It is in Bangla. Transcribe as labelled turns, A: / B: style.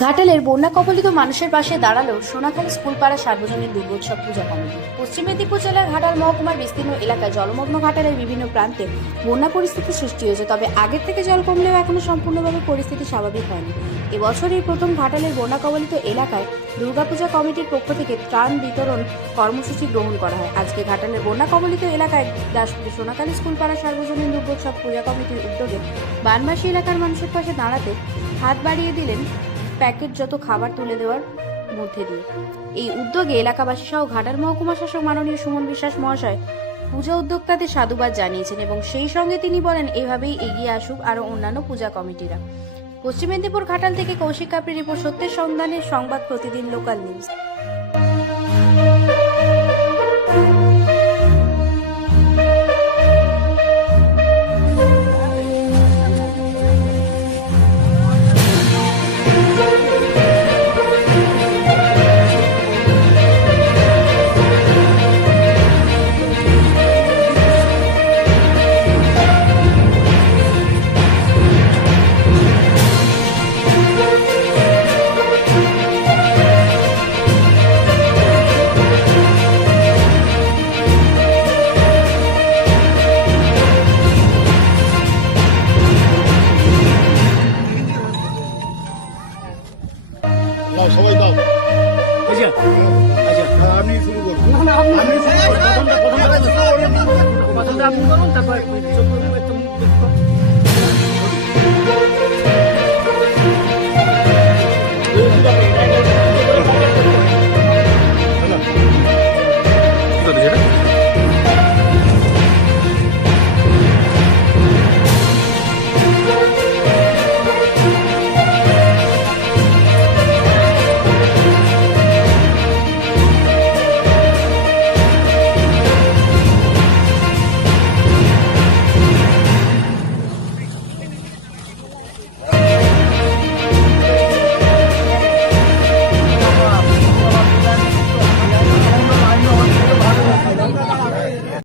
A: ঘাটালের বন্যা কবলিত মানুষের পাশে দাঁড়াল সোনাখালী স্কুলপাড়া সার্বজনীন দুর্গোৎসব পূজা কমিটি। পশ্চিম মেদিনীপুর জেলার ঘাটাল মহকুমার বিস্তীর্ণ এলাকায় জলমগ্ন ঘাটালের বিভিন্ন প্রান্তে বন্যা পরিস্থিতি সৃষ্টি হয়েছে, তবে আগের থেকে জল কমলেও এখনও সম্পূর্ণভাবে পরিস্থিতি স্বাভাবিক হয়নি। এবছর এই প্রথম ঘাটালের বন্যা কবলিত এলাকায় দুর্গাপূজা কমিটির পক্ষ থেকে ত্রাণ বিতরণ কর্মসূচি গ্রহণ করা হয়। আজকে ঘাটালের বন্যা কবলিত এলাকায় দাসপুরে সোনাখালী স্কুলপাড়া সার্বজনীন দুর্গোৎসব পূজা কমিটির উদ্যোগে বানবাসী এলাকার মানুষের পাশে দাঁড়াতে হাত বাড়িয়ে দিলেন প্যাকেট যত খাবার তুলে দেওয়ার মধ্যে দিয়ে। এই উদ্যোগে এলাকাবাসী সহ ঘাটার মহকুমা শাসক মাননীয় সুমন বিশ্বাস মহাশয় পূজা উদ্যোক্তাদের সাধুবাদ জানিয়েছেন এবং সেই সঙ্গে তিনি বলেন, এভাবেই এগিয়ে আসুক আরও অন্যান্য পূজা কমিটিরা। পশ্চিম মেদিনীপুর ঘাটাল থেকে কৌশিক কাপড়ি রিপোর্ট, সত্যের সন্ধানের সংবাদ প্রতিদিন লোকাল নিউজ।
B: যাও সবাই দাও আমি শুরু
C: করবো প্রথমটা আপনি করুন তারপর Thank you.